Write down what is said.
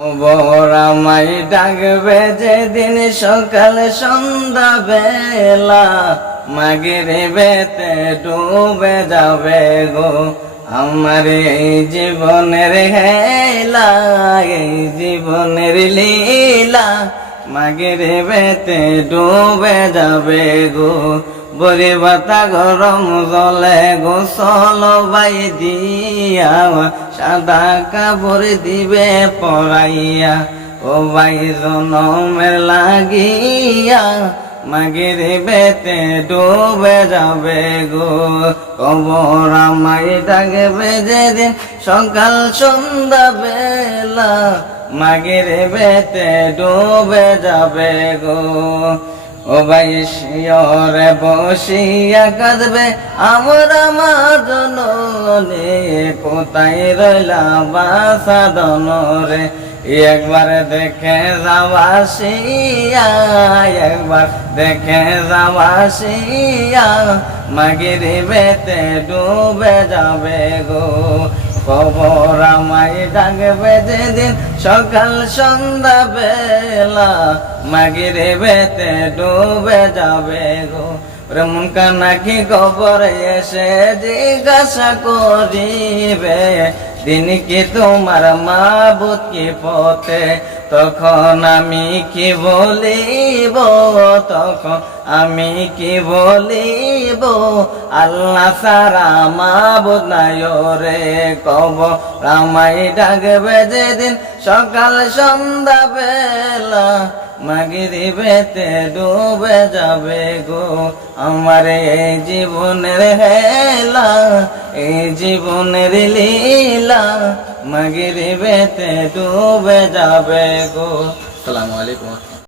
আমায় ডাকবে যেদিন সকাল সন্ধ্যা বেলা, মাগরিবেতে ডুবে যাবে গো আমার এই জীবনের হেলা, এই জীবনের লীলা। মাগরিবেতে ডুবে যাবে গো, বরি বাতা গরম জলে গোসল বাই দিয়া, সাদা কাপড় দিবে পরাইয়া ও ভাই জনমের লাগিয়া। মাগরিবেতে ডুবে যাবে গো, কবর আমায় ডাকবে যেদিন সকাল সন্ধ্যা বেলা, মাগরিবেতে ডুবে যাবে গো। ও ভাই শিয়রে বসিয়া কাঁদবে আমরা মা জননী, কোথায় রইলা বাসা দনরে। একবার দেখে যাওয়াসিয়া, একবার দেখে যাওয়াসিয়া, মাগরিবেতে ডুবে যাবে গো। কবর আমায় ডাকবে যেদিন সকাল সন্ধ্যা বেলা, মাগরিবেতে ডুবে যাবে গো। মন কানাকি কবর এসে জিজ্ঞাসা করিবে, দিন কি তোমার মাবুদ কি পথে, তখন আমি কি বলিব, তখন আমি কি বলিব, আল্লাহ সারা মাবুদ নাই রে। কবর আমায় ডাকবে যেদিন সকাল সন্ধ্যা বেলা, মাগরিবেতে ডুবে যাবে গো আমার এই জীবনের হেলা, এই জীবনের লীলা। মাগরিবেতে ডুবে যাবে গো। আসসালামু আলাইকুম।